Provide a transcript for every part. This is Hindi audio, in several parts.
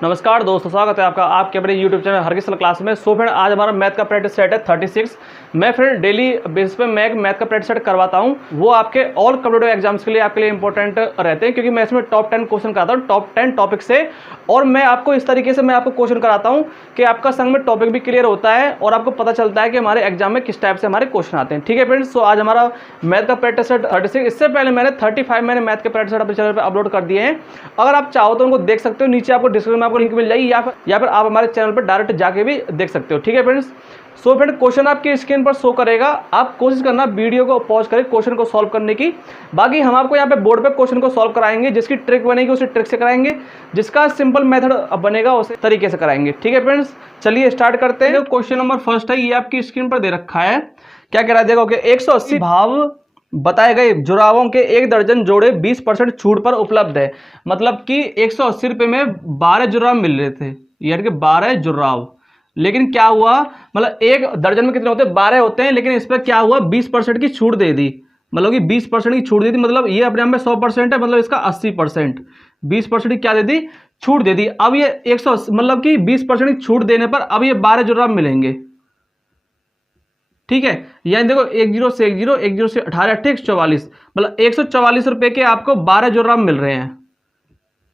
नमस्कार दोस्तों, स्वागत है आपका आपके अपने YouTube चैनल हरगिज क्लास में। सो फ्रेंड, आज हमारा मैथ का प्रैक्टिस सेट है 36। मैं फ्रेंड डेली बेसिस पे मैं मैथ का प्रैक्टिस सेट करवाता हूं। वो आपके ऑल कम्पिटिटिव एग्जाम्स के लिए आपके लिए इंपॉर्टेंट रहते हैं, क्योंकि मैं इसमें टॉप 10 क्वेश्चन कराता हूं, टॉप 10 टॉपिक से। और मैं आपको इस तरीके से मैं आपको क्वेश्चन कराता हूँ कि आपका संग में टॉपिक भी क्लियर होता है और आपको पता चलता है कि हमारे एग्जाम में किस टाइप से हमारे क्वेश्चन आते हैं। ठीक है फ्रेंड्स, सो आज हमारा मैथ का प्रैक्टिस सेट 36। इससे पहले मैंने 35 मैंने मैथ के प्रैक्टिस सेट अपने चैनल पर अपलोड कर दिए हैं। अगर आप चाहो तो उनको देख सकते हो, नीचे आपको डिस्क्रिप्शन में आपको लिंक मिल जाएगी, या फिर आप हमारे चैनल पर डायरेक्ट जाके भी देख सकते हो। ठीक है फ्रेंड्स, सो फ्रेंड क्वेश्चन आपकी स्क्रीन पर शो करेगा। आप कोशिश करना वीडियो को पॉज करके क्वेश्चन को सॉल्व करने की। बाकी हम आपको यहाँ पे बोर्ड पे क्वेश्चन को सॉल्व कराएंगे, जिसकी ट्रिक बनेगी उसी ट्रिक से कराएंगे, जिसका सिंपल मेथड बनेगा उसी तरीके से कराएंगे। ठीक है फ्रेंड्स, चलिए स्टार्ट करते हैं। क्वेश्चन नंबर फर्स्ट है, ये आपकी स्क्रीन पर दे रखा है। क्या कह रहा है देखो कि 180 भाव बताए गए जुराबों के 1 दर्जन जोड़े 20% छूट पर उपलब्ध है। मतलब कि 180 रुपये में 12 जुराब मिल रहे थे, यानी कि 12 जुराब। लेकिन क्या हुआ, मतलब 1 दर्जन में कितने होते हैं, 12 होते हैं, लेकिन इस पर क्या हुआ 20% की छूट दे दी। मतलब कि 20% की छूट दे दी, मतलब ये अपने आप में 100% है, मतलब इसका 80%। 20% की क्या दे दी, छूट दे दी। अब ये 180 मतलब कि 20% की छूट देने पर अब ये 12 जुराब मिलेंगे। ठीक है, यानी देखो 10 से 10, 10 से 18, 144, मतलब 144 रुपए के आपको 12 जुराब मिल रहे हैं।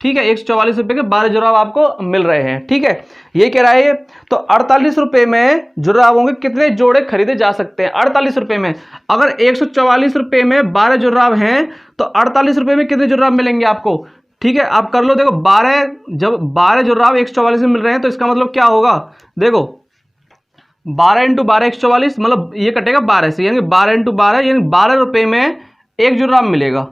ठीक है, 144 रुपए के 12 जुराब आपको मिल रहे हैं। ठीक है, ये कह रहा है। तो 48 रुपए में जुराबों के कितने जोड़े खरीदे जा सकते हैं। 48 रुपए में अगर 144 रुपए में 12 जुराब हैं तो 48 रुपए में कितने जुराब मिलेंगे आपको। ठीक है, आप कर लो। देखो 12, जब 12 जुराब 144 में मिल रहे हैं तो इसका मतलब क्या होगा, देखो 12 × 12 144, मतलब ये कटेगा 12 से, यानी 12 × 12 यानी 12 रुपए में 1 जुराब मिलेगा।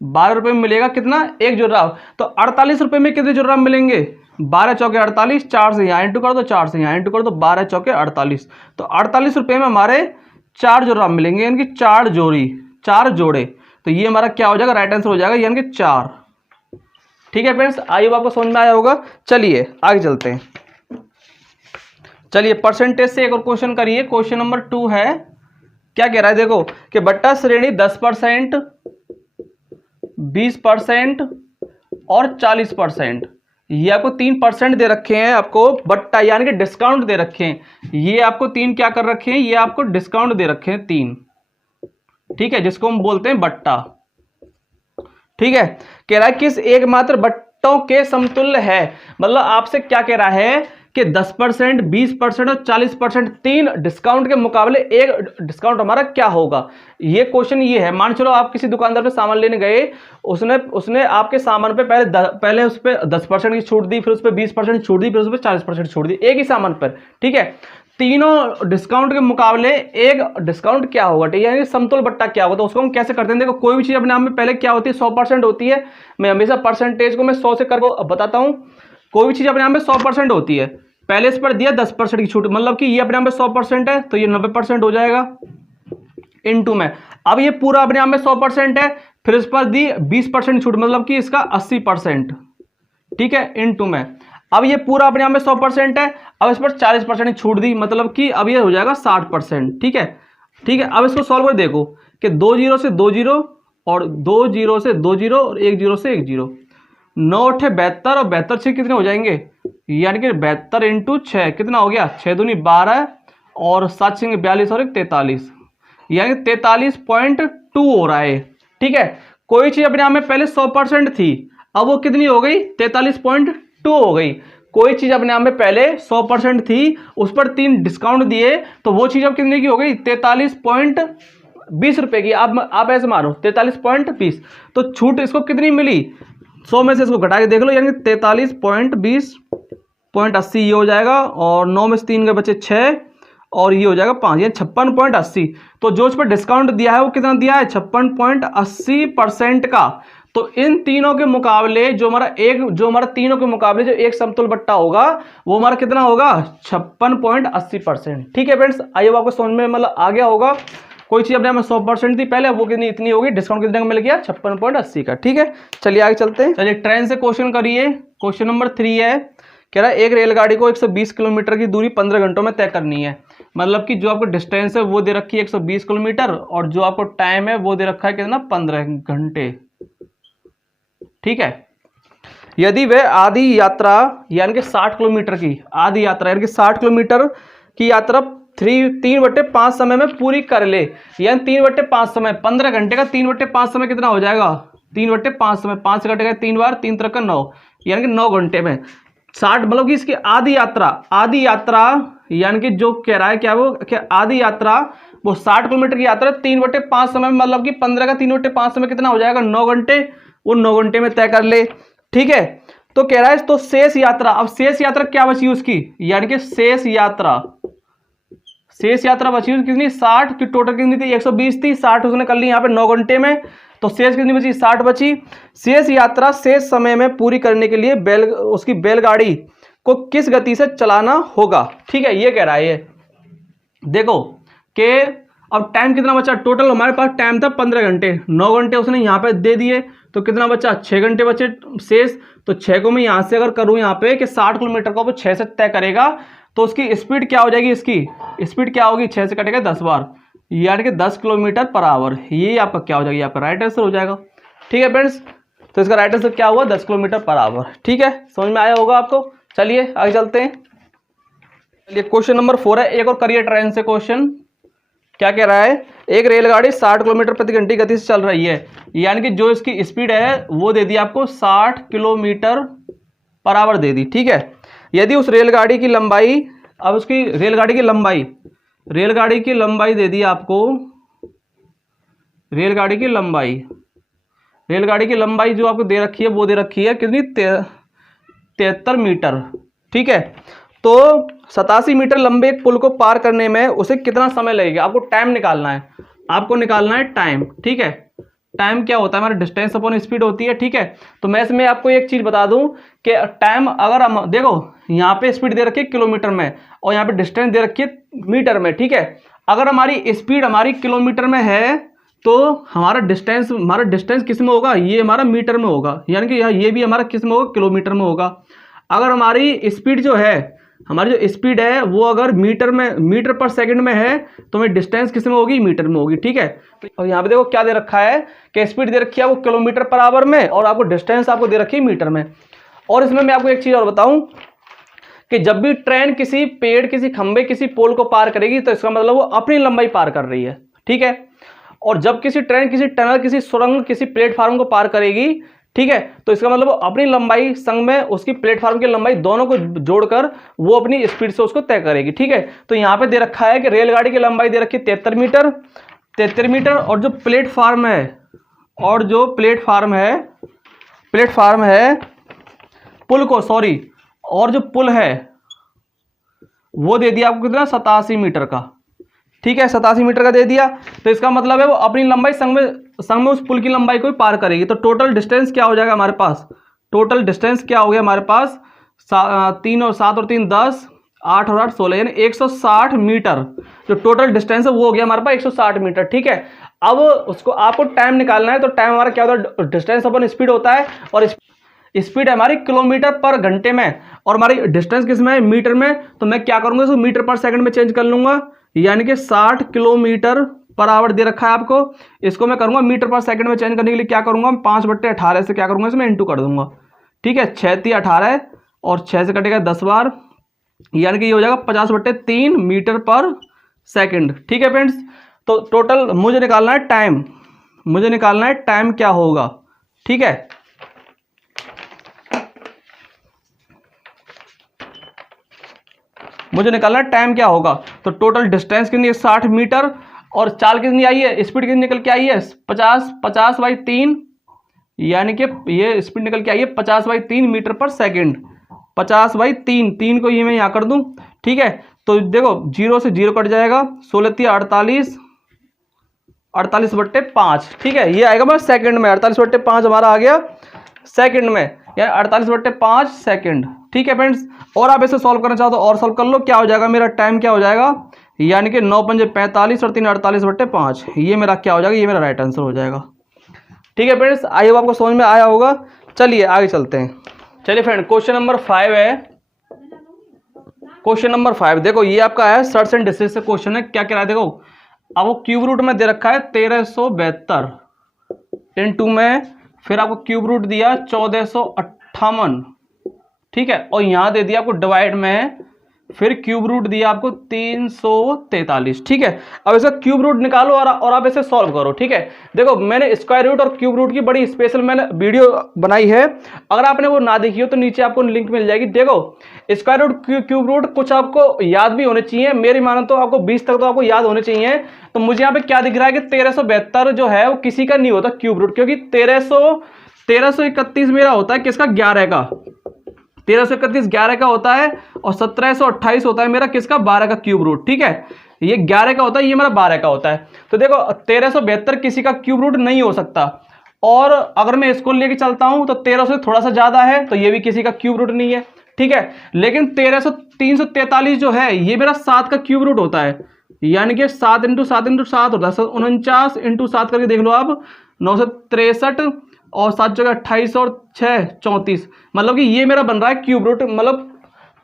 12 रुपए में मिलेगा कितना, 1 जुराब। तो 48 रुपए में कितने जुराब मिलेंगे, 12 चौके 48, 4 से यहाँ इंटू कर दो, 4 से यहाँ इंटू कर दो, 12 चौके 48। तो 48 रुपए में हमारे 4 जुराब मिलेंगे, यानी कि 4 जोड़ी, 4 जोड़े। तो ये हमारा क्या हो जाएगा, राइट आंसर हो जाएगा, यानी कि 4। ठीक है फ्रेंड्स, आई होप आपको समझ में आया होगा। चलिए आगे चलते हैं। चलिए परसेंटेज से एक और क्वेश्चन करिए। क्वेश्चन नंबर 2 है। क्या कह रहा है देखो कि बट्टा श्रेणी 10%, 20% और 40%, ये आपको 3% दे रखे हैं आपको बट्टा, यानी कि डिस्काउंट दे रखे हैं। ये आपको 3 क्या कर रखे हैं, ये आपको डिस्काउंट दे रखे हैं 3। ठीक है, जिसको हम बोलते हैं बट्टा। ठीक है, कह रहा है किस एकमात्र बट्टों के समतुल्य है। मतलब आपसे क्या कह रहा है कि 10%, 20% और 40%, 3 डिस्काउंट के मुकाबले 1 डिस्काउंट हमारा क्या होगा। ये क्वेश्चन ये है। मान चलो आप किसी दुकानदार पे सामान लेने गए, उसने आपके सामान पे पहले उस पर 10% की छूट दी, फिर उस पर 20% छूट दी, फिर उस पर 40% छूट दी, एक ही सामान पर। ठीक है, तीनों डिस्काउंट के मुकाबले 1 डिस्काउंट क्या होगा, ठीक है, यानी समतुल बट्टा क्या होगा। तो उसको हम कैसे करते हैं, देखो कोई भी चीज अपने आप में पहले क्या होती है, 100% होती है। मैं हमेशा परसेंटेज को मैं 100 से करके बताता हूं। कोई भी चीज अपने आप में 100% होती है, पहले इस पर दिया 10% की छूट, मतलब कि ये अपने आप में 100% है, तो ये 90% हो जाएगा इनटू में। अब ये पूरा अपने आप में 100% है, फिर इस पर दी 20% छूट, मतलब कि इसका 80%। ठीक है, इनटू में। अब ये पूरा अपने आप में 100% है, अब इस पर 40% की छूट दी, मतलब कि अब ये हो जाएगा 60%। ठीक है, ठीक है। अब इसको सॉल्व कर देखो कि 2 0 से 2 0 और 2 0 से 2 0 और 1 0 से 1 0, 9 8 72 और 72 6 कितने हो जाएंगे, यानी कि 72 × 6 कितना हो गया, 6 दूनी 12 और 7 6 42 और 1 43, यानी 43.2 हो रहा है। ठीक है, कोई चीज अपने आप में पहले 100% थी, अब वो कितनी हो गई, 43.2 हो गई। कोई चीज अपने आप में पहले 100% थी, उस पर 3 डिस्काउंट दिए, तो वो चीज अब कितने की हो गई, 43.20 रुपए की। आप ऐसे मारो 43.20, तो छूट इसको कितनी मिली, 100 में से इसको घटा के देख लो, यानी 43.20.80 ये हो जाएगा, और 9 में से 3 के बचे 6 और ये हो जाएगा 5, ये 56.80। तो जो इस पर डिस्काउंट दिया है वो कितना दिया है, 56.80% का। तो इन तीनों के मुकाबले जो हमारा तीनों के मुकाबले जो एक समतुल बट्टा होगा वो हमारा कितना होगा, 56.80%। ठीक है फ्रेंड्स, आइए आपको समझ में मतलब आ गया होगा। कोई चीज अपने आप में 100% थी पहले, वो कितनी इतनी होगी, डिस्काउंट कितने का मिल गया, 56.80 का। ठीक है, चलिए आगे चलते हैं। चलिए ट्रेन से क्वेश्चन करिए। क्वेश्चन नंबर 3 है। कह रहा है एक रेलगाड़ी को 120 किलोमीटर की दूरी 15 घंटों में तय करनी है। मतलब कि जो आपको डिस्टेंस है वो दे रखी है 120 किलोमीटर, और जो आपको टाइम है वो दे रखा है कितना, 15 घंटे। ठीक है, यदि वह आधी यात्रा यानी कि 60 किलोमीटर की आधी यात्रा यानी कि 60 किलोमीटर की यात्रा 3/5 समय में पूरी कर ले, यानी 3/5 समय 15 घंटे का 3/5 समय कितना हो जाएगा, 3/5 समय 5 घंटे का 3 बार 3 3 9 यानी कि 9 घंटे में 60 मतलब कि इसकी आधी यात्रा यानी कि जो कह रहा है क्या वो क्या आधी यात्रा वो 60 किलोमीटर की यात्रा 3/5 समय में मतलब कि 15 का 3/5 समय कितना हो जाएगा 9 घंटे, वो 9 घंटे में तय कर ले। ठीक है, तो कह रहा है तो शेष यात्रा, अब शेष यात्रा क्या बची उसकी, यानी कि शेष यात्रा बची उसकी कितनी 60 की, टोटल कितनी थी 120 थी, 60 उसने कर ली यहाँ पे 9 घंटे में, तो शेष कितनी बची 60 बची। शेष यात्रा शेष समय में पूरी करने के लिए उसकी बैलगाड़ी को किस गति से चलाना होगा। ठीक है, ये कह रहा है ये देखो कि अब टाइम कितना बचा, टोटल हमारे पास टाइम था 15 घंटे, 9 घंटे उसने यहाँ पे दे दिए, तो कितना बचा 6 घंटे बचे शेष। तो 6 को मैं यहाँ से अगर करूँ यहाँ पे कि 60 किलोमीटर को वो 6 से तय करेगा, तो उसकी स्पीड क्या हो जाएगी, इसकी स्पीड क्या होगी 6 से कटेगा 10 बार यानी कि 10 किलोमीटर पर आवर। ये आपका क्या हो जाएगा, आपका राइट आंसर हो जाएगा। ठीक है फ्रेंड्स, तो इसका राइट आंसर क्या हुआ 10 किलोमीटर पर आवर। ठीक है, समझ में आया होगा आपको। चलिए आगे चलते हैं। चलिए क्वेश्चन नंबर 4 है, एक और करियर ट्रेन से क्वेश्चन क्या कह रहा है, एक रेलगाड़ी 60 किलोमीटर प्रति घंटे गति से चल रही है, यानी कि जो इसकी स्पीड है वो दे दी आपको 60 किलोमीटर पर आवर दे दी। ठीक है, यदि उस रेलगाड़ी की लंबाई, अब उसकी रेलगाड़ी की लंबाई दे दी आपको, रेलगाड़ी की लंबाई जो आपको दे रखी है वो दे रखी है कितनी 73 मीटर। ठीक है, तो 87 मीटर लंबे एक पुल को पार करने में उसे कितना समय लगेगा, आपको टाइम निकालना है, टाइम। ठीक है, टाइम क्या होता है हमारा डिस्टेंस अपॉन स्पीड होती है। ठीक है, तो मैं इसमें आपको एक चीज बता दूं कि टाइम अगर हम देखो यहाँ पे स्पीड दे रखी है किलोमीटर में और यहाँ पे डिस्टेंस दे रखी है मीटर में। ठीक है, अगर हमारी स्पीड हमारी किलोमीटर में है तो हमारा डिस्टेंस किस में होगा, ये हमारा मीटर में होगा, यानी कि ये भी हमारा किस में होगा, किलोमीटर में होगा। अगर हमारी स्पीड जो है वो अगर मीटर पर सेकंड में है तो हमें डिस्टेंस किस में होगी, मीटर में होगी। ठीक है, और यहाँ पे देखो क्या दे रखा है कि स्पीड दे रखी है वो किलोमीटर पर आवर में और आपको डिस्टेंस आपको दे रखी है मीटर में। और इसमें मैं आपको एक चीज और बताऊं कि जब भी ट्रेन किसी पेड़, किसी खंबे, किसी पोल को पार करेगी तो इसका मतलब वो अपनी लंबाई पार कर रही है। ठीक है, और जब किसी ट्रेन किसी टनल, किसी सुरंग, किसी प्लेटफार्म को पार करेगी, ठीक है, तो इसका मतलब वो अपनी लंबाई संग में उसकी प्लेटफार्म की लंबाई दोनों को जोड़कर वो अपनी स्पीड से उसको तय करेगी। ठीक है, तो यहाँ पे दे रखा है कि रेलगाड़ी की लंबाई दे रखी है 73 मीटर और जो प्लेटफार्म है और जो पुल है वो दे दिया आपको कितना 87 मीटर का। ठीक है, 87 मीटर का दे दिया, तो इसका मतलब है वो अपनी लंबाई संग में उस पुल की लंबाई को पार करेगी। तो टोटल डिस्टेंस क्या हो जाएगा हमारे पास, टोटल डिस्टेंस क्या हो गया हमारे पास 3 और 7 और 3 10, 8 और 8 16 यानी 160 मीटर जो टोटल डिस्टेंस है वो हो गया हमारे पास 160 मीटर। ठीक है, अब उसको आपको टाइम निकालना है, तो टाइम हमारा क्या होता है, डिस्टेंस अपन स्पीड होता है और स्पीड है हमारी किलोमीटर पर घंटे में और हमारी डिस्टेंस किस में है, मीटर में। तो मैं क्या करूंगा इसको मीटर पर सेकंड में चेंज कर लूंगा, यानी कि 60 किलोमीटर पर आवर दे रखा है आपको, इसको मैं करूंगा मीटर पर सेकंड में चेंज करने के लिए क्या करूंगा 5/18 से क्या करूंगा इसमें इंटू कर दूंगा। ठीक है, 6 × 18 और 6 से कटेगा 10 बार, यानी कि ये हो जाएगा 50/3 मीटर पर सेकंड। ठीक है फ्रेंड्स, तो टोटल मुझे निकालना है टाइम क्या होगा। ठीक है, मुझे निकालना है टाइम क्या होगा, तो टोटल डिस्टेंस कितनी है 60 मीटर और चाल कितनी आई है, स्पीड कितनी निकल के आई है 50/3 यानी कि ये स्पीड निकल के आई है 50/3 मीटर पर सेकंड। 50/3, 3 को ये मैं यहाँ कर दूं। ठीक है, तो देखो 0 से 0 कट जाएगा, 16 48/5। ठीक है, ये आएगा हमारा सेकंड में, 48/5 हमारा आ गया सेकंड में, यानी 48/5 सेकंड। ठीक है फ्रेंड्स, और आप इसे सॉल्व करना चाहो तो और सॉल्व कर लो, क्या हो जाएगा मेरा टाइम क्या हो जाएगा, यानी कि 9 × 5 = 45 और 3 48/5, ये मेरा क्या हो जाएगा, ये मेरा राइट आंसर हो जाएगा। ठीक है फ्रेंड्स, आई होप आपको समझ में आया होगा। चलिए आगे चलते हैं। चलिए फ्रेंड, क्वेश्चन नंबर 5 है। क्वेश्चन नंबर 5 देखो, ये आपका है सर्च एंड डिस्टेंस से क्वेश्चन है। क्या कह रहा है देखो, अब वो क्यूब रूट में दे रखा है 1372 इंटू में फिर आपको क्यूब रूट दिया 1458 358, ठीक है। और यहाँ दे दिया आपको डिवाइड में, फिर क्यूब रूट दिया आपको 343, ठीक है। अब इसका क्यूब रूट निकालो और आप इसे सॉल्व करो, ठीक है। देखो मैंने स्क्वायर रूट और क्यूब रूट की बड़ी स्पेशल मैंने वीडियो बनाई है, अगर आपने वो ना देखी हो तो नीचे आपको लिंक मिल जाएगी। देखो स्क्वायर रूट क्यूब रूट कुछ आपको याद भी होने चाहिए, मेरी मानो तो आपको 20 तक तो आपको याद होने चाहिए। तो मुझे यहाँ पे क्या दिख रहा है कि 1372 जो है वो किसी का नहीं होता क्यूब रूट, क्योंकि 1331 मेरा होता है किसका, 11 का। 1331 11 का होता है, और 1728 होता है मेरा किसका, 12 का क्यूब रूट, ठीक है। ये 11 का होता है, ये मेरा 12 का होता है। तो देखो 1372 किसी का क्यूब रूट नहीं हो सकता। और अगर मैं इसको लेके चलता हूं तो 1300 से थोड़ा सा ज्यादा है, तो ये भी किसी का क्यूब रूट नहीं है, ठीक है। लेकिन 343 जो है ये मेरा 7 का क्यूब रूट होता है, यानी कि 7 × 7 × 7 होता है, 49 × 7 करके देख लो आप, 963 और 7 जगह 28 और 6 34, मतलब कि ये मेरा बन रहा है क्यूब रूट, मतलब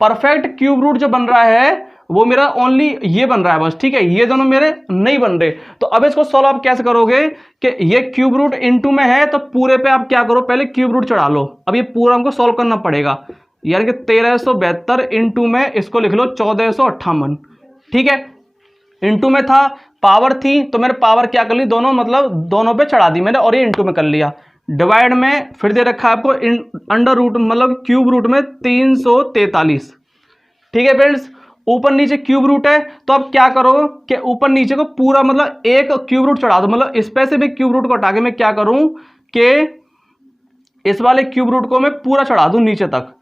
परफेक्ट क्यूब रूट जो बन रहा है वो मेरा ओनली ये बन रहा है बस, ठीक है। ये दोनों मेरे नहीं बन रहे। तो अब इसको सॉल्व आप कैसे करोगे कि ये क्यूब रूट इनटू में है, तो पूरे पे आप क्या करो, पहले क्यूब रूट चढ़ा लो। अब ये पूरा हमको सॉल्व करना पड़ेगा, यानी कि 1372 इनटू में इसको लिख लो 1458, ठीक है। इनटू में था, पावर थी, तो मैंने पावर क्या कर ली, दोनों मतलब दोनों पे चढ़ा दी मैंने, और ये इनटू में कर लिया। डिवाइड में फिर दे रखा है आपको अंडर रूट, मतलब क्यूब रूट में 343, ठीक है फ्रेंड्स। ऊपर नीचे क्यूब रूट है, तो अब क्या करो कि ऊपर नीचे को पूरा मतलब एक क्यूब रूट चढ़ा दो, मतलब स्पेसिफिक क्यूब रूट को हटा के मैं क्या करूं कि इस वाले क्यूब रूट को मैं पूरा चढ़ा दूं नीचे तक,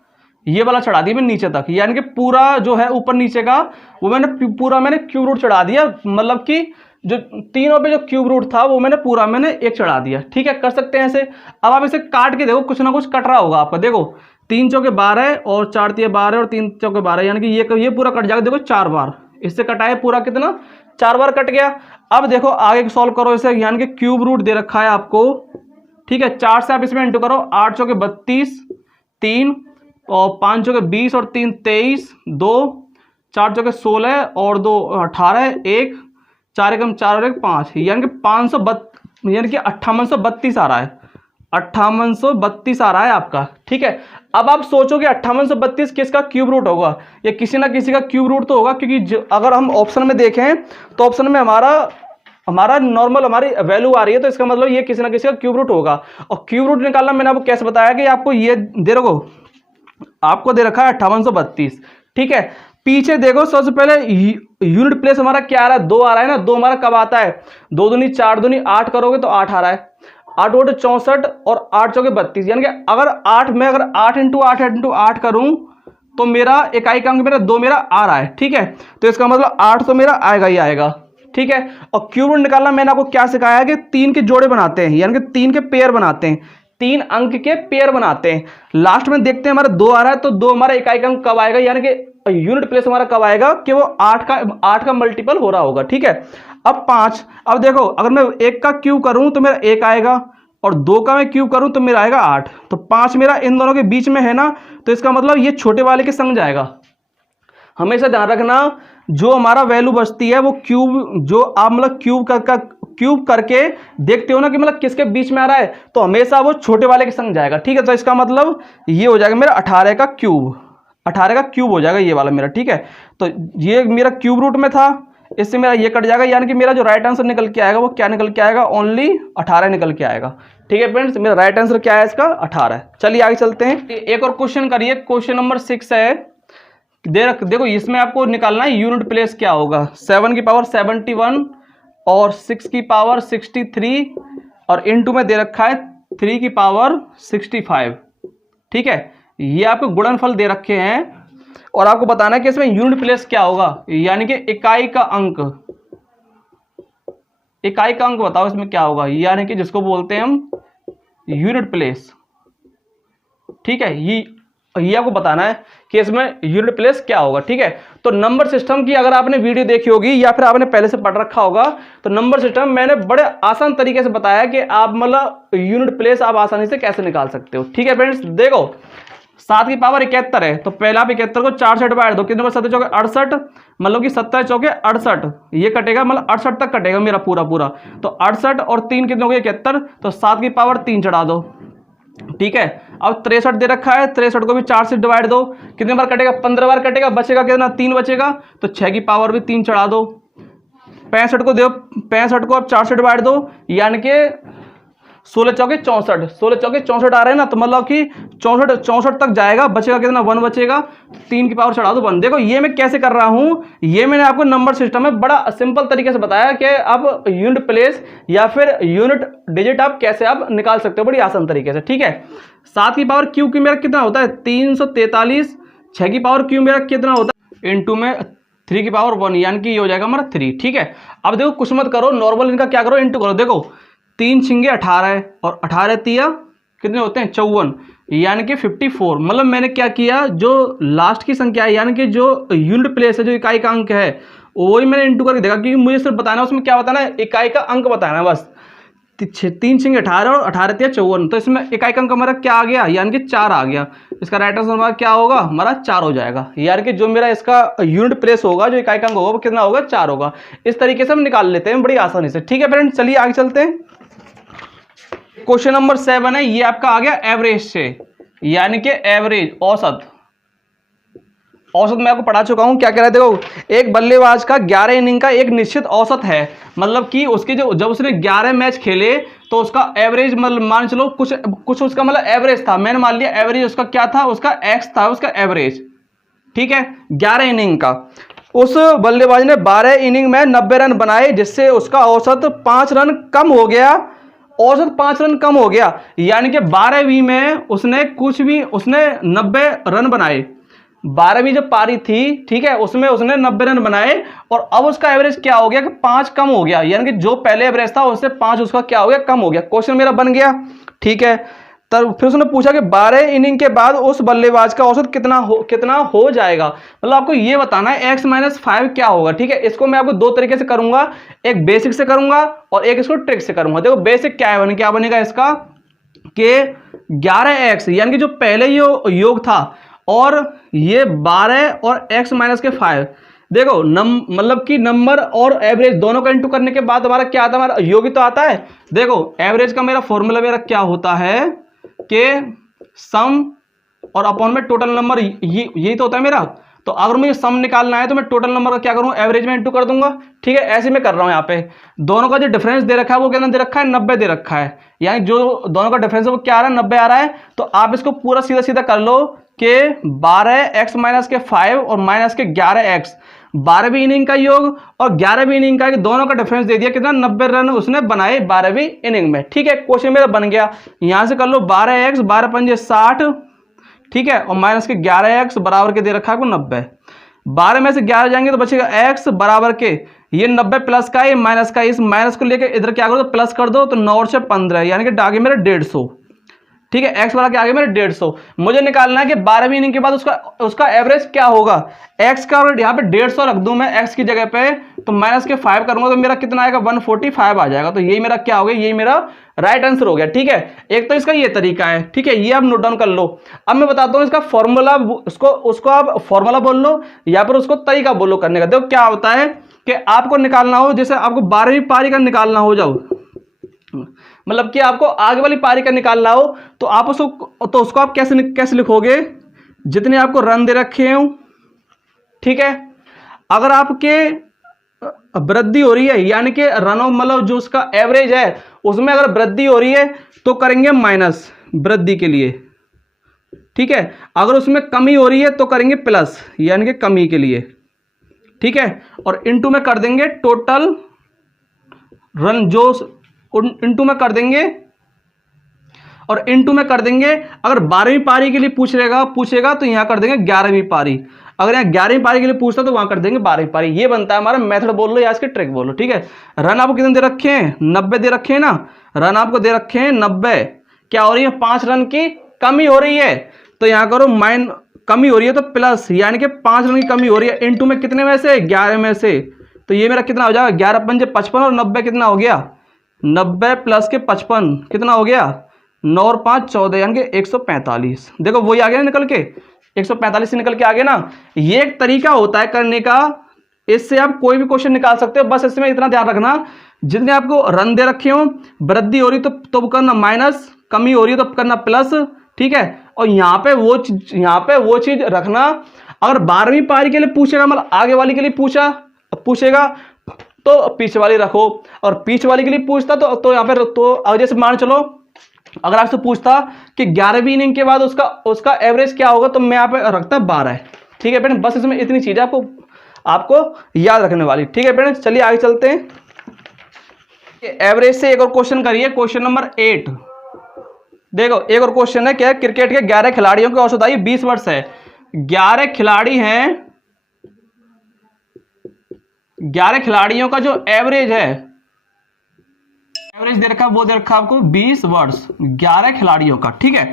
ये वाला चढ़ा दिया मैं नीचे तक, यानी कि पूरा जो है ऊपर नीचे का वो मैंने क्यूब रूट चढ़ा दिया, मतलब कि जो तीनों पे जो क्यूब रूट था वो मैंने एक चढ़ा दिया, ठीक है। कर सकते हैं ऐसे। अब आप इसे काट के देखो, कुछ ना कुछ कट रहा होगा आपका। देखो 3 चौके 12 और 4 तिया 12 और 3 चौके 12, यानी कि ये पूरा कट जाएगा। देखो 4 बार इससे कटाए, पूरा कितना, 4 बार कट गया। अब देखो आगे सॉल्व करो इसे, यानी कि क्यूब रूट दे रखा है आपको, ठीक है। 4 से आप इसमें इंटू करो, 8 चौके 32, 3 और 5 चौके 20 और 3 23, 2 4 चौके 16 और 2 18, 1 4 एकम 4 और 1 5, यानी कि 532, यानी कि 5832 आ रहा है, 5832 आ रहा है आपका, ठीक है। अब आप सोचोगे 5832 किसका क्यूब रूट होगा, या किसी ना किसी का क्यूब रूट तो होगा, क्योंकि अगर हम ऑप्शन में देखें तो ऑप्शन में हमारा नॉर्मल हमारी वैल्यू आ रही है, तो इसका मतलब ये किसी ना किसी का क्यूब रूट होगा। और क्यूब रूट निकालना मैंने आपको कैसे बताया कि आपको ये आपको दे रखा है 5832, ठीक है। पीछे देखो सबसे पहले यूनिट प्लेस हमारा क्या आ रहा है, 2 आ रहा है ना। 2 हमारा कब आता है, 2 दूनी 4 दूनी 8 करोगे तो 8 आ रहा है, 8 8 64 और 8 चौके 32, यानी कि अगर 8 × 8 × 8 करूं तो मेरा इकाई का अंक मेरा 2 मेरा आ रहा है, ठीक है। तो इसका मतलब 8 तो मेरा आएगा ही आएगा, ठीक है। और क्यूब रूट निकालना मैंने आपको क्या सिखाया है कि 3 के जोड़े बनाते हैं, यानी कि 3 के पेयर बनाते हैं, 3 अंक के पेयर बनाते हैं। लास्ट में देखते हैं हमारा 2 आ रहा है, तो 2 हमारा इकाई का अंक कब आएगा, यानी कि यूनिट प्लेस हमारा कब आएगा कि वो 8 का मल्टीपल हो रहा होगा, ठीक है। अब 5, अब देखो अगर मैं 1 का क्यूब करूं तो मेरा 1 आएगा, और 2 का मैं क्यूब करूं तो मेरा आएगा 8, तो 5 मेरा इन दोनों के बीच में है ना, तो इसका मतलब ये छोटे वाले के संग जाएगा। हमेशा ध्यान रखना, जो हमारा वैल्यू बचती है वो क्यूब, जो आप मतलब क्यूब करके देखते हो ना कि मतलब किसके बीच में आ रहा है, तो हमेशा वो छोटे वाले के संग जाएगा, ठीक है। तो इसका मतलब ये हो जाएगा मेरा 18 का क्यूब हो जाएगा ये वाला मेरा, ठीक है। तो ये मेरा क्यूब रूट में था, इससे मेरा ये कट जाएगा, यानी कि मेरा जो राइट आंसर निकल के आएगा वो क्या निकल के आएगा, ओनली 18 निकल के आएगा, ठीक है फ्रेंड्स। मेरा राइट आंसर क्या है इसका, 18। चलिए आगे चलते हैं, एक और क्वेश्चन करिए। क्वेश्चन नंबर 6 है, देखो इसमें आपको निकालना है यूनिट प्लेस क्या होगा। 7 की पावर 71 और 6 की पावर 63 और इनटू में दे रखा है 3 की पावर 65, ठीक है। ये आपको गुणनफल दे रखे हैं और आपको बताना है कि इसमें यूनिट प्लेस क्या होगा, यानी कि इकाई का अंक बताओ इसमें क्या होगा, यानी कि जिसको बोलते हैं हम यूनिट प्लेस, ठीक है। ये आपको बताना है कि इसमें यूनिट प्लेस क्या होगा, ठीक है। तो नंबर सिस्टम की अगर आपने वीडियो देखी होगी या फिर आपने पहले से पढ़ रखा होगा, तो नंबर सिस्टम मैंने बड़े आसान तरीके से बताया कि आप मतलब यूनिट प्लेस आप आसानी से कैसे निकाल सकते हो, ठीक है फ्रेंड्स। देखो 7 की पावर 71 है, तो पहला आप 71 को 4 से डिवाइड दो, कितने नंबर 7 चौके 68, मतलब कि 7 चौके 68, ये कटेगा मतलब 68 तक कटेगा मेरा पूरा। तो 68 और 3 कितने हो गए 71, तो 7 की पावर 3 चढ़ा दो, ठीक है। अब 63 दे रखा है, 63 को भी 4 से डिवाइड दो, कितने बार कटेगा? 15 बार कटेगा, बचेगा कितना? 3 बचेगा, तो 6 की पावर भी 3 चढ़ा दो। 65 को दो, 65 को अब 4 से डिवाइड दो, यानी कि 16 चौके 64, 16 चौके 64 आ रहे हैं ना, तो मतलब कि 64 तक जाएगा, बचेगा कितना? 1 बचेगा, 3 की पावर चढ़ा दो 1। देखो ये मैं कैसे कर रहा हूं, ये मैंने आपको नंबर सिस्टम में बड़ा सिंपल तरीके से बताया कि आप यूनिट प्लेस या फिर यूनिट डिजिट आप कैसे आप निकाल सकते हो, बड़ी आसान तरीके से। ठीक है। 7 की पावर क्यू मेरा कितना होता है? 343। 6 की पावर क्यू मेरा कितना होता है? इनटू में 3 की पावर 1, यानी कि ये हो जाएगा हमारा 3। ठीक है। अब देखो कुछ मत करो, नॉर्मल इनका क्या करो? इंटू करो। देखो 3 छिंगे 18 है, और 18 तिया कितने होते हैं? 54, यानी कि 54। मतलब मैंने क्या किया, जो लास्ट की संख्या है यानी कि जो यूनिट प्लेस है, जो इकाई का अंक है, वही मैंने इंटू करके देखा, क्योंकि मुझे सिर्फ बताना है उसमें क्या बताना है, इकाई का अंक बताना है बस। 3 छिंगे 18 और 18 तिया 54, तो इसमें इकाई का अंक हमारा क्या आ गया? यानी कि 4 आ गया। इसका राइट आंसर हमारा क्या होगा? हमारा 4 हो जाएगा, यानी कि जो मेरा इसका यूनिट प्लेस होगा, जो इकाई का अंक होगा, वो कितना होगा? 4 होगा। इस तरीके से हम निकाल लेते हैं बड़ी आसानी से। ठीक है फ्रेंड्स, चलिए आगे चलते हैं। क्वेश्चन नंबर 7 है, ये आपका आ गया एवरेज से, यानी कि एवरेज, औसत। औसत मैं आपको पढ़ा चुका हूं, क्या कह रहे थे? देखो एक बल्लेबाज का 11 इनिंग का एक निश्चित औसत है, मतलब कि उसके जो जब उसने 11 मैच खेले तो उसका एवरेज, मतलब मान चलो कुछ उसका मतलब एवरेज था, मैंने मान लिया एवरेज उसका क्या था? उसका एक्स था, उसका एवरेज। ठीक है। 11 इनिंग का, उस बल्लेबाज ने 12 इनिंग में 90 रन बनाए, जिससे उसका औसत 5 रन कम हो गया। औसत 5 रन कम हो गया, यानी कि 12वीं में उसने 90 रन बनाए। 12वीं जो पारी थी, ठीक है, उसमें उसने 90 रन बनाए, और अब उसका एवरेज क्या हो गया कि 5 कम हो गया, यानी कि जो पहले एवरेज था उससे 5 उसका क्या हो गया? कम हो गया। क्वेश्चन मेरा बन गया। ठीक है। तब फिर उसने पूछा कि 12 इनिंग के बाद उस बल्लेबाज का औसत कितना हो जाएगा। मतलब आपको ये बताना है x-5 क्या होगा। ठीक है। इसको मैं आपको दो तरीके से करूंगा, एक बेसिक से करूंगा और एक इसको ट्रिक से करूंगा। देखो बेसिक क्या है, क्या बनेगा इसका कि 11x, यानी कि जो पहले योग था, और ये 12 और x माइनस के 5। देखो मतलब कि नंबर और एवरेज दोनों का इंटू करने के बाद हमारा क्या आता है? हमारा योग ही तो आता है। देखो एवरेज का मेरा फॉर्मूला मेरा क्या होता है कि सम और अपॉन में टोटल नंबर, यही तो होता है मेरा। तो अगर मुझे सम निकालना है तो मैं टोटल नंबर का क्या करूंगा? एवरेज में इंटू कर दूंगा। ठीक है। ऐसे में कर रहा हूं। यहाँ पे दोनों का जो डिफरेंस दे रखा है वो कितना दे रखा है? 90 दे रखा है, यानी जो दोनों का डिफरेंस है वो क्या आ रहा है? 90 आ रहा है। तो आप इसको पूरा सीधा सीधा कर लो कि 12x माइनस के 5 और माइनस के 11x, 12वीं इनिंग का योग और 11वीं इनिंग का, दोनों का डिफरेंस दे दिया कितना? 90 रन उसने बनाए 12वीं इनिंग में। ठीक है। क्वेश्चन मेरा बन गया। यहां से कर लो 12x, 12 पंजे 60, ठीक है, और माइनस के 11x बराबर के दे रखा है को 90। 12 में से 11 जाएंगे तो बचेगा x बराबर के, ये 90 प्लस का, ये माइनस का, इस माइनस को लेकर इधर क्या करो तो प्लस कर दो, तो 9 और 15, यानी कि आगे मेरा 150। ठीक है। x वाला के आगे मेरे 150। मुझे निकालना है कि 12वीं इनिंग के बाद उसका एवरेज क्या होगा। x का यहाँ पे 150 रख दूं मैं x की जगह पे, तो माइनस के 5 करूंगा तो मेरा कितना आएगा? 145 आ जाएगा। तो यही मेरा क्या हो गया? यही मेरा राइट आंसर हो गया। ठीक है। एक तो इसका ये तरीका है। ठीक है, ये आप नोट डाउन कर लो। अब मैं बताता हूँ इसका फॉर्मूला, उसको आप फॉर्मूला बोल लो या फिर उसको तरीका बोलो करने का। देखो क्या होता है कि आपको निकालना हो, जैसे आपको 12वीं पारी का निकालना हो जाओ, मतलब कि आपको आगे वाली पारी का निकालना हो, तो आप उसको आप कैसे लिखोगे? जितने आपको रन दे रखे हो, ठीक है, अगर आपके वृद्धि हो रही है, यानी कि रनों मतलब जो उसका एवरेज है उसमें अगर वृद्धि हो रही है तो करेंगे माइनस वृद्धि के लिए। ठीक है। अगर उसमें कमी हो रही है तो करेंगे प्लस, यानी कि कमी के लिए। ठीक है। और इनटू में कर देंगे टोटल रन, जो इनटू में कर देंगे, और इनटू में कर देंगे, अगर 12वीं पारी के लिए पूछेगा तो यहां कर देंगे 11वीं पारी, अगर यहाँ 11वीं पारी के लिए पूछता तो वहां कर देंगे 12वीं पारी। ये बनता है हमारा मेथड बोल लो या इसके ट्रिक बोल लो। ठीक है। रन आपको कितने दे रखे हैं? 90 दे रखे हैं ना। रन आपको दे रखे हैं 90, क्या हो रही है? 5 रन की कमी हो रही है, तो यहां करो कमी हो रही है तो प्लस, यानी कि 5 रन की कमी हो रही है। इनटू में कितने में से? 11 में से, तो ये मेरा कितना हो जाएगा? 11 पंजे 55 और 90 कितना हो गया? 90 प्लस के 55 कितना हो गया? 9 और 5 14, यानी कि 145। देखो वही आ गया निकल के, 145 से निकल के आ गया ना। ये एक तरीका होता है करने का, इससे आप कोई भी क्वेश्चन निकाल सकते हो। बस इसमें इतना ध्यान रखना, जितने आपको रन दे रखे हो, वृद्धि हो रही तो करना माइनस, कमी हो रही है तो करना प्लस, ठीक है। और यहाँ पे वो चीज रखना, अगर 12वीं पारी के लिए पूछेगा, मतलब आगे वाली के लिए पूछेगा तो पीछे वाली रखो, और पीछे वाली के लिए पूछता तो यहाँ पे तो अगर जैसे मान चलो अगर आपसे पूछता कि 11वीं इनिंग के बाद उसका एवरेज क्या होगा, तो मैं यहाँ पे रखता 12, ठीक है फ्रेंड। बस इसमें इतनी चीजें आपको याद रखने वाली, ठीक है फ्रेंड। चलिए आगे चलते हैं। एवरेज से एक और क्वेश्चन करिए, क्वेश्चन नंबर 8। देखो एक और क्वेश्चन है, क्या है, क्रिकेट के 11 खिलाड़ियों की औसत आयु 20 वर्ष है। 11 खिलाड़ी हैं, 11 खिलाड़ियों का जो एवरेज है, एवरेज दे रखा है, वो दे रखा है आपको 20 वर्ष 11 खिलाड़ियों का, ठीक है।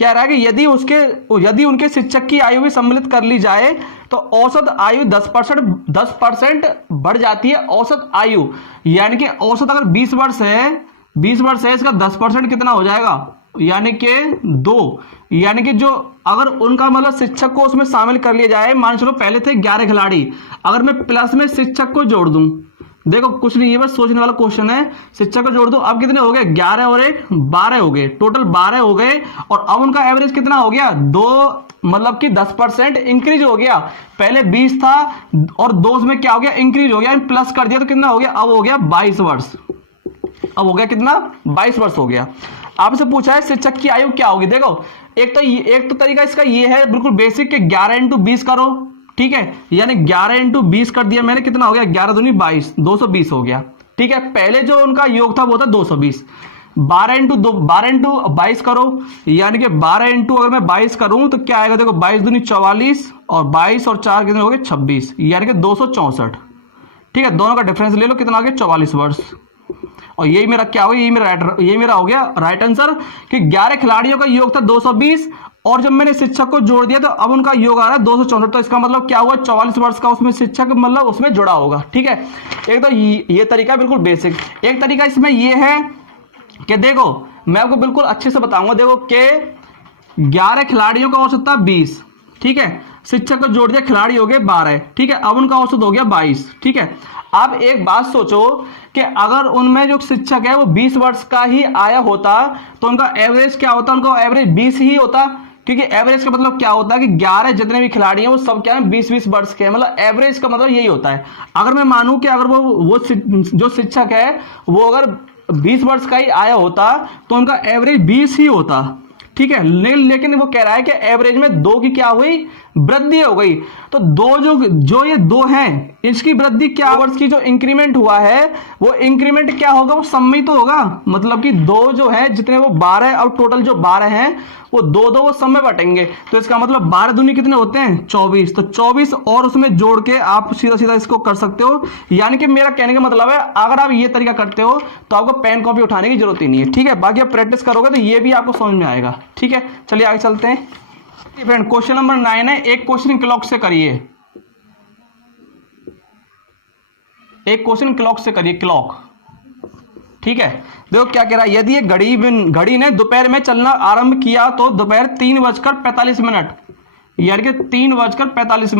कह रहा है कि यदि उनके शिक्षक की आयु भी सम्मिलित कर ली जाए तो औसत आयु 10% बढ़ जाती है औसत आयु। यानी कि औसत अगर 20 वर्ष है, इसका 10% कितना हो जाएगा, यानी कि 2। यानी कि जो अगर उनका मतलब शिक्षक को उसमें शामिल कर लिया जाए, मान चलो पहले थे 11 खिलाड़ी, अगर मैं प्लस में शिक्षक को जोड़ दूं, देखो कुछ नहीं है, बस सोचने वाला क्वेश्चन है, शिक्षक को जोड़ दो, अब कितने हो गए, 11 और 1 12 हो गए, टोटल 12 हो गए। और अब उनका एवरेज कितना हो गया, 2, मतलब कि 10% इंक्रीज हो गया। पहले 20 था और 2 में क्या हो गया, इंक्रीज हो गया, प्लस कर दिया तो कितना हो गया, अब हो गया 22 वर्ष। अब हो गया कितना, 22 वर्ष हो गया। आपसे पूछा है शिक्षक की आयु क्या होगी। देखो एक तो तरीका इसका ये है बिल्कुल बेसिक, कि 11 × 20 करो, ठीक है, यानी 11 × 20 कर दिया मैंने, कितना हो गया, 11 दूनी 22, 220 हो गया, ठीक है। पहले जो उनका योग था वो था 220। 12 × 22 करो, यानी कि 12 × अगर मैं 22 करूं तो क्या आएगा, देखो 22 दूनी 44 और 22 और 4 कितने हो गए, 26, यानी कि 264, ठीक है। दोनों का डिफरेंस ले लो, कितना आ गया, 44 वर्ष। और यही मेरा क्या हो गया, यही मेरा हो गया राइट आंसर, कि 11 खिलाड़ियों का योग था 220, और जब मैंने शिक्षक को जोड़ दिया तो अब उनका योग आ रहा है 264। तो इसका मतलब क्या हुआ, 44 वर्ष का उसमें शिक्षक मतलब उसमें जुड़ा होगा, ठीक है। एक तो ये तरीका बिल्कुल बेसिक। एक तरीका इसमें ये है कि देखो मैं आपको बिल्कुल अच्छे से बताऊंगा, देखो कि 11 खिलाड़ियों का औसत था 20, ठीक है, शिक्षक को जोड़ दिया, खिलाड़ी हो गए 12, ठीक है, अब उनका औसत हो गया 22, ठीक है। अब एक बात सोचो कि अगर उनमें जो शिक्षक है वो 20 वर्ष का ही आया होता तो उनका एवरेज क्या होता, उनका एवरेज 20 ही होता, क्योंकि एवरेज का मतलब क्या होता है कि 11 जितने भी खिलाड़ी हैं वो सब क्या है, 20-20 वर्ष के हैं, मतलब एवरेज का मतलब यही होता है। अगर मैं मानूं कि अगर वो जो शिक्षक है वो अगर 20 वर्ष का ही आया होता तो उनका एवरेज 20 ही होता, ठीक है। लेकिन वो कह रहा है कि एवरेज में 2 की क्या हुई, वृद्धि हो गई। तो जो ये 2 हैं, इसकी वृद्धि क्या, वर्ष की जो इंक्रीमेंट हुआ है वो इंक्रीमेंट क्या होगा, वो सम्मिलित तो होगा, मतलब कि 2 जो है जितने वो 12, अब टोटल जो 12 हैं वो 2 वो सब में बटेंगे। तो इसका मतलब 12 दूनी कितने होते हैं, 24। तो 24 और उसमें जोड़ के आप सीधा इसको कर सकते हो। यानी कि मेरा कहने का मतलब है अगर आप ये तरीका करते हो तो आपको पेन कॉपी उठाने की जरूरत ही नहीं है, ठीक है। बाकी आप प्रैक्टिस करोगे तो ये भी आपको समझ में आएगा, ठीक है। चलिए आगे चलते हैं फ्रेंड। क्वेश्चन नंबर 9 है, एक क्वेश्चन क्लॉक से करिए, एक क्वेश्चन क्लॉक से करिए, क्लॉक, ठीक है। देखो क्या कह रहा है, यदि एक घड़ी ने दोपहर में चलना आरंभ किया तो दोपहर 3:45, यानी कि 3:45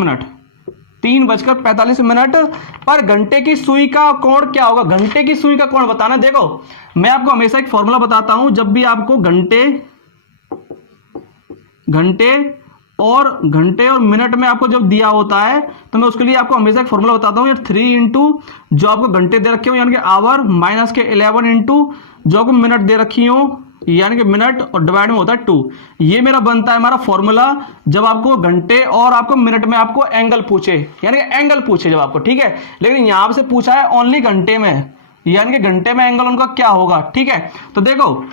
पर घंटे की सुई का कोण क्या होगा, घंटे की सुई का कोण बताना। देखो मैं आपको हमेशा एक फॉर्मूला बताता हूं, जब भी आपको घंटे और मिनट में आपको जब दिया होता है तो मैं उसके लिए आपको हमेशा एक फॉर्मूला बताता हूं, यार 3 × जो आपको घंटे दे रखे हो यानी कि आवर, माइनस के 11 × जो आपको मिनट दे रखी हो यानी कि मिनट, और डिवाइड में होता है 2। ये मेरा बनता है हमारा फॉर्मूला जब आपको घंटे और आपको मिनट में आपको एंगल पूछे, यानी कि एंगल पूछे जब आपको, ठीक है। लेकिन यहां से पूछा है ओनली घंटे में, यानी कि घंटे में एंगल उनका क्या होगा, ठीक है। तो देखो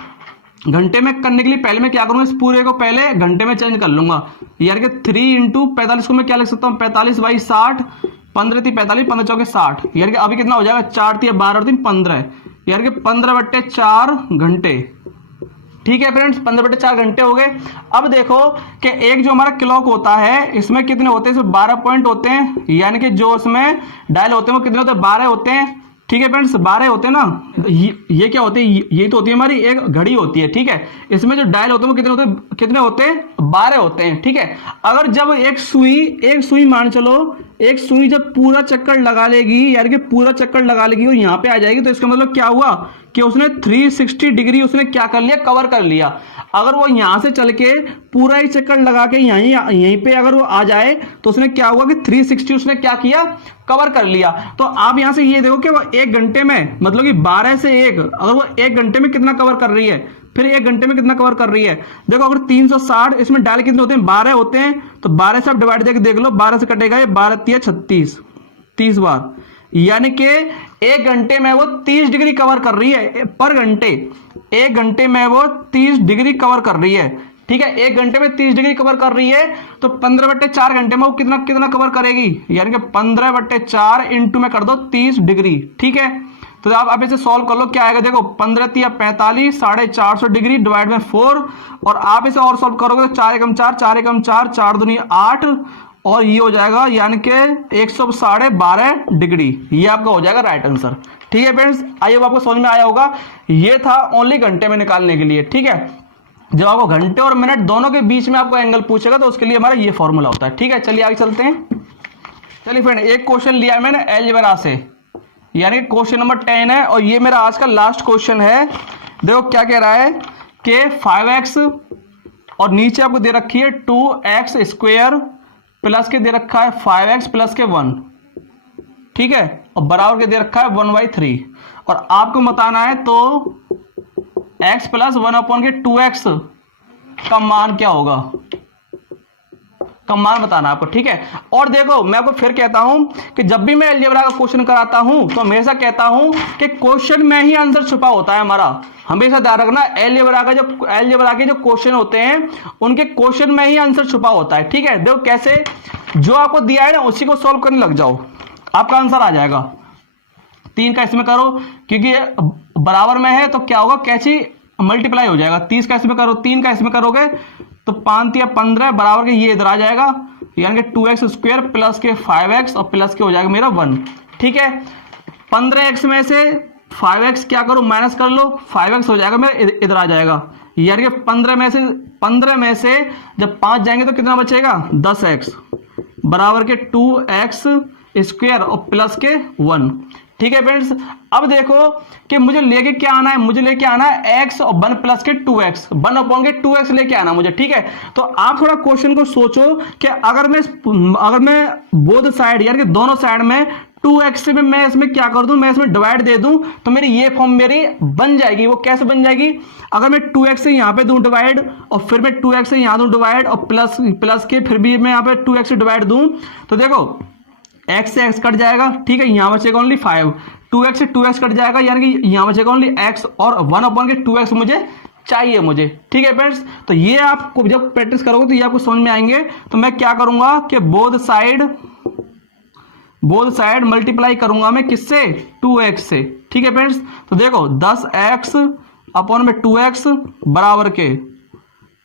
घंटे में करने के लिए पहले मैं क्या करूंगा, इस पूरे को पहले घंटे में चेंज कर लूंगा, यानी कि 3 × 45 को मैं क्या लिख सकता हूं, 45/60, 15 × 45, 15 × 60, यानी कि अभी कितना हो जाएगा, 4 × 12 और 3 15, यानी कि 15/4 घंटे, ठीक है फ्रेंड्स, 15/4 घंटे हो गए। अब देखो कि एक जो हमारा क्लॉक होता है इसमें कितने होते हैं, इसमें 12 पॉइंट होते हैं, यानी कि जो उसमें डायल होते हैं वो कितने होते हैं, 12 होते हैं, ठीक है फ्रेंड्स, 12 होते हैं ना, ये क्या होते हैं, ये तो होती है हमारी एक घड़ी होती है, ठीक है। इसमें जो डायल होते हैं वो कितने होते हैं 12 होते हैं, ठीक है। अगर जब एक सुई मान चलो, एक सुई जब पूरा चक्कर लगा लेगी, यानी कि पूरा चक्कर लगा लेगी और यहाँ पे आ जाएगी, तो इसका मतलब क्या हुआ कि उसने 360 डिग्री उसने क्या कर लिया, कवर कर लिया। अगर वो यहां से चल के पूरा ही चक्कर लगा के यहीं पे अगर वो आ जाए तो उसने क्या हुआ कि 360 उसने क्या किया, कवर कर लिया। तो आप यहां से ये देखो कि वो 1 घंटे में, मतलब कि 12 से 1, अगर वो 1 घंटे में कितना कवर कर रही है, फिर 1 घंटे में कितना कवर कर रही है। देखो अगर 360, इसमें डायल कितने होते हैं, 12 होते हैं, तो 12 से आप डिवाइड करके देख लो, 12 से कटेगा ये 12 × 36, 30 बार, यानी कि 1 घंटे में वो 30 डिग्री कवर कर रही है पर घंटे। 1 घंटे में वो 30 डिग्री कवर कर रही है, ठीक है। 1 घंटे में 30 डिग्री कवर कर रही है, तो 15/4 घंटे में वो कितना कवर करेगी, यानी कि 15/4 इंटू में कर दो 30 डिग्री, ठीक है। तो आप इसे सॉल्व कर लो, क्या आएगा देखो, 15 × 3 = 45, 450 डिग्री डिवाइड में 4, और आप इसे और सॉल्व करोगे तो 4 × 4, 4 × 4, 4 दूनी 8, और ये हो जाएगा यानी कि 112 डिग्री, ये आपका हो जाएगा राइट आंसर, ठीक है फ्रेंड्स। आइए आपको समझ में आया होगा, ये था ओनली घंटे में निकालने के लिए, ठीक है। जब आपको घंटे और मिनट दोनों के बीच में आपको एंगल पूछेगा तो उसके लिए हमारा ये फॉर्मूला होता है, ठीक है। चलिए आगे चलते हैं। चलिए फ्रेंड, एक क्वेश्चन लिया है मैंने अलजेब्रा से, यानी कि क्वेश्चन नंबर 10 है, और ये मेरा आज का लास्ट क्वेश्चन है। देखो क्या कह रहा है कि 5x और नीचे आपको दे रखी है 2x² प्लस के दे रखा है 5x प्लस के 1, ठीक है, और बराबर के दे रखा है 1/3, और आपको बताना है तो x प्लस 1/2x का मान क्या होगा, का मान बताना आपको, ठीक है। और देखो मैं आपको फिर कहता हूं कि जब भी मैं अलजेब्रा का क्वेश्चन कराता हूं तो हमेशा कहता हूं कि क्वेश्चन में ही आंसर छुपा होता है हमारा। हमेशा ध्यान रखना, अलजेब्रा के जो क्वेश्चन होते हैं उनके क्वेश्चन में ही आंसर छुपा होता है, ठीक है। देखो कैसे, जो आपको दिया है ना उसी को सॉल्व करने लग जाओ, आपका आंसर आ जाएगा। 3 का इसमें करो, क्योंकि बराबर में है तो क्या होगा, कैची मल्टीप्लाई हो जाएगा। 30 का इसमें करो, 3 का इसमें करोगे तो 5 × 15 बराबर के ये इधर आ जाएगा, यानी कि 2x² प्लस के 5x और प्लस के हो जाएगा मेरा 1, ठीक है। 15x में से 5x क्या करो, माइनस कर लो, 5x हो जाएगा मेरा इधर आ जाएगा, यानी कि 15 में से जब 5 जाएंगे तो कितना बचेगा, 10x बराबर के 2x² और प्लस के 1, ठीक है फ्रेंड्स। अब देखो कि मुझे लेके क्या आना है, मुझे लेके आना है x और 1 प्लस के 2x, 1/2x लेके आना मुझे, ठीक है। तो आप थोड़ा क्वेश्चन को सोचो कि अगर मैं बोथ साइड यानी कि दोनों साइड में 2x में मैं इसमें क्या कर दूं, मैं इसमें डिवाइड दे दूं तो मेरी ये फॉर्म मेरी बन जाएगी। वो कैसे बन जाएगी, अगर मैं 2x से यहां पे दूं डिवाइड और फिर मैं 2x से यहां दूं डिवाइड और प्लस के फिर भी मैं यहां पे 2x से डिवाइड दूं, तो देखो x से x कट जाएगा, ठीक है, यहां बचेगा ओनली 5, 2x से 2x कट जाएगा, यानी कि यहां बचेगा ओनली x, और 1/2x मुझे चाहिए मुझे, ठीक है फ्रेंड्स। तो ये आपको जब प्रैक्टिस करोगे तो ये आपको समझ में आएंगे। तो मैं क्या करूंगा कि बोथ साइड मल्टीप्लाई करूंगा मैं किससे, 2x से, ठीक है फ्रेंड्स। तो देखो 10x/2x बराबर के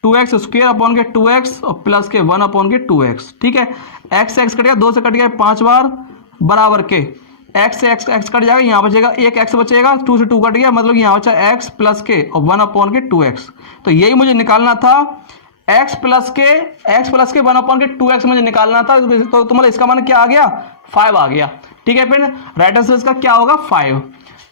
2x² अपॉन के 2x और प्लस के 1/2x, ठीक है। x से x कट गया, 2 से कट गया 5 बार, बराबर के x से x कट जाएगा, यहाँ बचेगा एक x बचेगा, 2 से 2 कट गया, मतलब यहाँ बचा x प्लस के और 1/2x। तो यही मुझे निकालना था, x प्लस के 1/2x मुझे निकालना था। तो तुम्हारा इसका मान क्या आ गया, 5 आ गया, ठीक है फ्रेंड। राइट आंसर इसका क्या होगा, 5।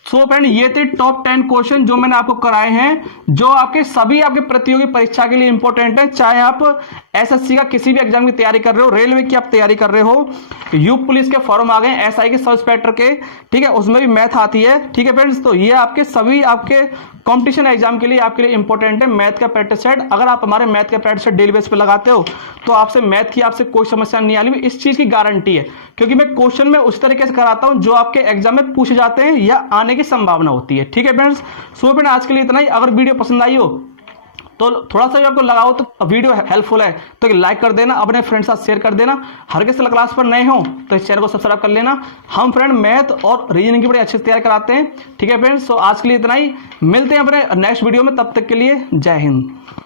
सो फ्रेंड, ये थे टॉप 10 क्वेश्चन जो मैंने आपको कराए हैं, जो आपके सभी आपके प्रतियोगी परीक्षा के लिए इंपॉर्टेंट है। चाहे आप एसएससी का किसी भी एग्जाम की तैयारी कर रहे हो, रेलवे की आप तैयारी कर रहे हो, यूपी पुलिस के फॉर्म आ गए, एसआई के सब इंस्पेक्टर के, ठीक है, उसमें भी मैथ आती है, ठीक है फ्रेंड्स। तो ये आपके सभी आपके कंपटीशन एग्जाम के लिए आपके लिए इंपॉर्टेंट है मैथ का प्रैक्टिस सेट। अगर आप हमारे मैथ का प्रैक्टिस सेट डेली बेस पे लगाते हो तो आपसे मैथ की आपसे कोई समस्या नहीं आनी, इस चीज की गारंटी है, क्योंकि मैं क्वेश्चन में उस तरीके से कराता हूं जो आपके एग्जाम में पूछे जाते हैं या आने की संभावना होती है, ठीक है फ्रेंड्स। सो फ्रेंड, आज के लिए इतना ही। अगर वीडियो पसंद आई हो तो थोड़ा सा भी आपको लगाओ तो वीडियो हेल्पफुल है तो लाइक कर देना, अपने फ्रेंड साथ शेयर कर देना। हर किसी क्लास पर नए हो तो इस चैनल को सब्सक्राइब कर लेना। हम फ्रेंड मैथ और रीजनिंग की बड़ी अच्छे से तैयार कराते हैं, ठीक है फ्रेंड्स। सो आज के लिए इतना ही, मिलते हैं अपने नेक्स्ट वीडियो में, तब तक के लिए जय हिंद।